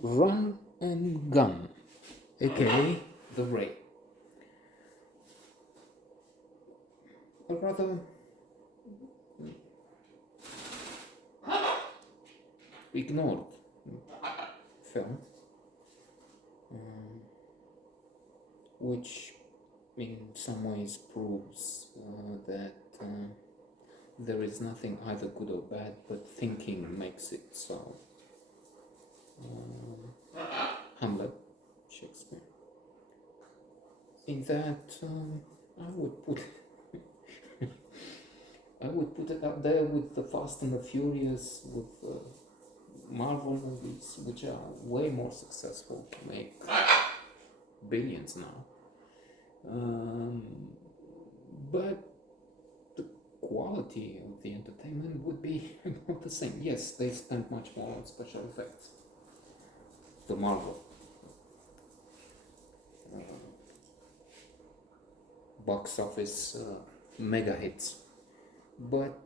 Run and Gun, aka The Ray. A rather ignored film, which in some ways proves that there is nothing either good or bad, but thinking makes it so. Hamlet, Shakespeare. In that, I would put it up there with the Fast and the Furious, with Marvel movies, which are way more successful, make billions now. But the quality of the entertainment would be about the same. Yes, they spent much more on special effects. The Marvel box office mega hits, but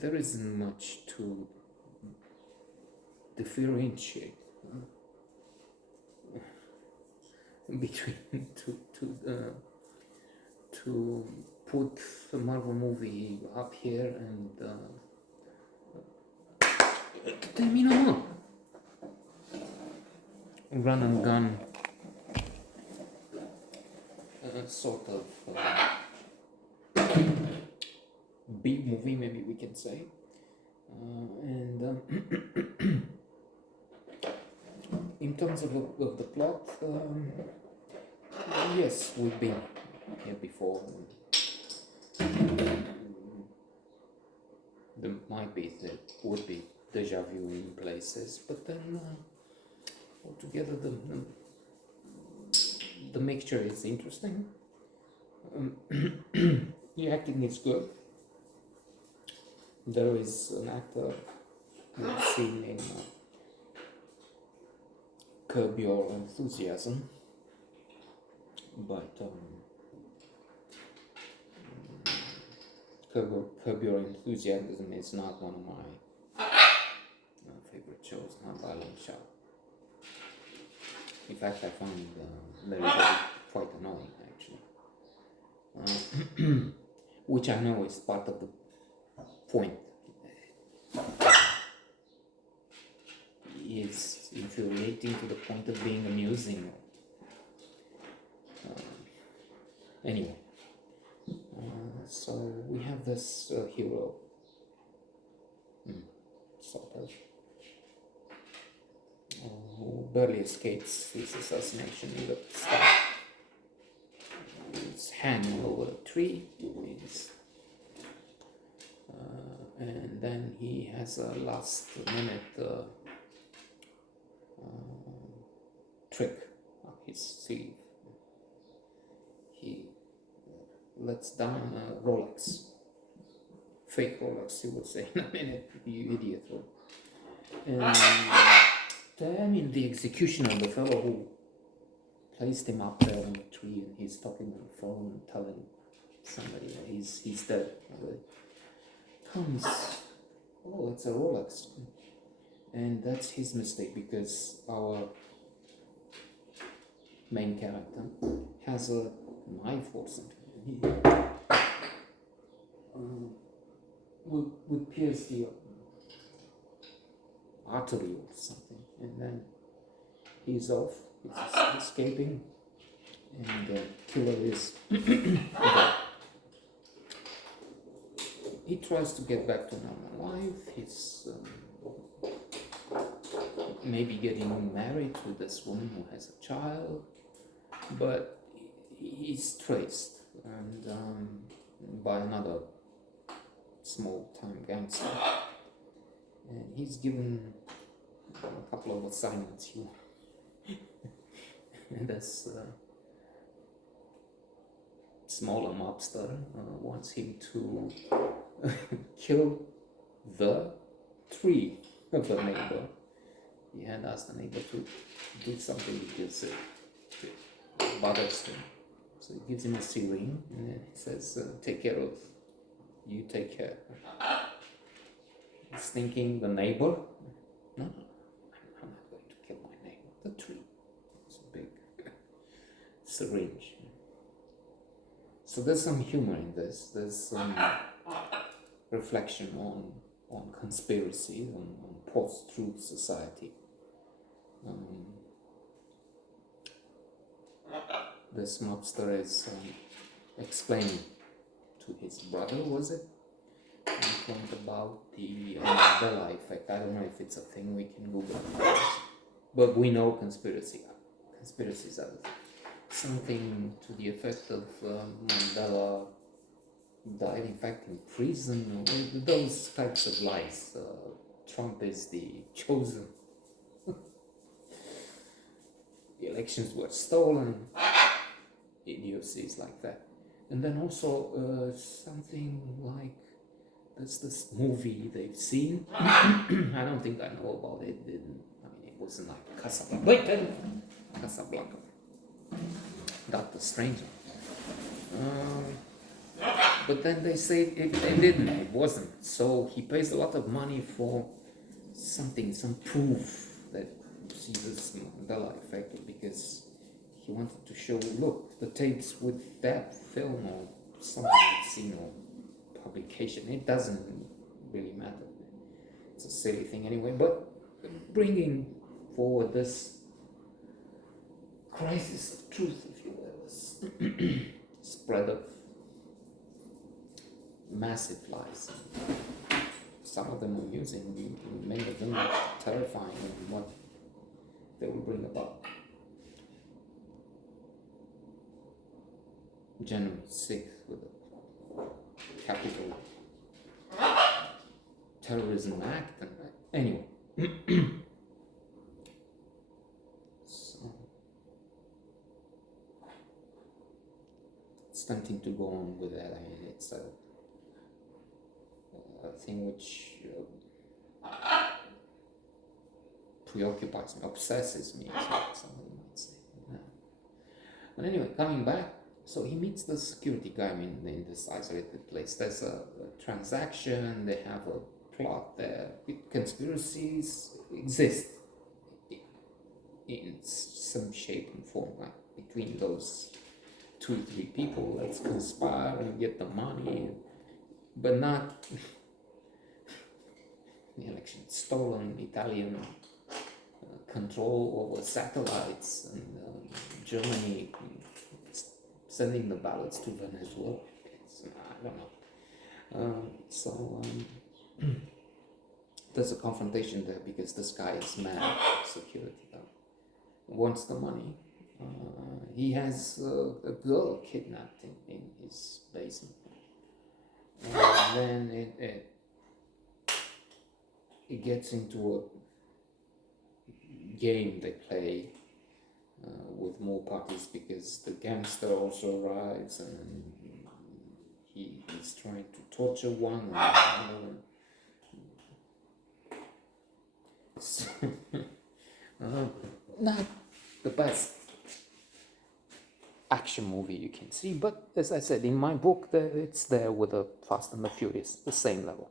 there isn't much to differentiate between to put a Marvel movie up here and termino Run and Gun, sort of big movie, maybe we can say, and in terms of the plot, yes, we've been here before. There would be deja vu in places, but then altogether the mixture is interesting. The acting is good. There is an actor we've seen in Curb Your Enthusiasm, but Curb Your Enthusiasm is not one of my favorite shows, not by a long shot. In fact, I find Larry David quite annoying, actually. Which I know is part of the point. Is infuriating to the point of being amusing. Anyway, so we have this hero, sort of, who barely escapes his assassination with a staff. He's hanging over a tree. And then he has a last-minute trick up his sleeve. He lets down a Rolex, fake Rolex, he would say in a minute, you idiot. And the execution of the fellow who placed him up there on the tree, and he's talking on the phone and telling somebody that he's dead. Comes, oh, it's a Rolex. And that's his mistake, because our main character has a knife or something. He would pierce the artery or something, and then he's off, he's escaping, and the killer is he tries to get back to normal life. He's maybe getting married to this woman who has a child, but he's traced and by another small-time gangster, and he's given a couple of assignments. And this smaller mobster wants him to kill the tree of the neighbor. He had asked the neighbor to do something because it bothers him. So he gives him a syringe, and then he says, take care of, you take care. He's thinking the neighbor, No, I'm not going to kill my neighbor. The tree. It's a big syringe. So there's some humor in this. There's some reflection on conspiracy, on post-truth society. This mobster is explaining to his brother, was it? Point about the Mandela effect. I don't know if it's a thing, we can Google it. But we know conspiracies are something to the effect of Mandela died in fact in prison, those types of lies. Trump is the chosen. The elections were stolen, idiocies like that. And then also something like there's this movie they've seen. I don't think I know about it. I mean, it wasn't like Casablanca. Doctor Strange. But then they say it wasn't. So he pays a lot of money for something, some proof that see this Mandela effect, because he wanted to show, look, the tapes with that film or something I've seen or publication. It doesn't really matter. It's a silly thing anyway. But bringing forward this crisis of truth, if you will, this spread of massive lies. Some of them amusing, many of them are terrifying in what they will bring about. January 6th with a capital terrorism act, and anyway. So it's tempting to go on with that. I mean, it's a thing which preoccupies me, obsesses me, somebody might say. Yeah. But anyway, coming back, so he meets the security guy in this isolated place. There's a transaction, they have a plot there. Conspiracies exist in some shape and form, like between those 2-3 people. Let's conspire and get the money, but not the election stolen, Italian control over satellites, and Germany sending the ballots to Venezuela. I don't know. There's a confrontation there because this guy is mad. Security guy wants the money. He has a girl kidnapped in his basement. And then it gets into a game they play with more parties, because the gangster also arrives and he's trying to torture one and another. So, not the best action movie you can see, but as I said in my book, it's there with the Fast and the Furious, the same level.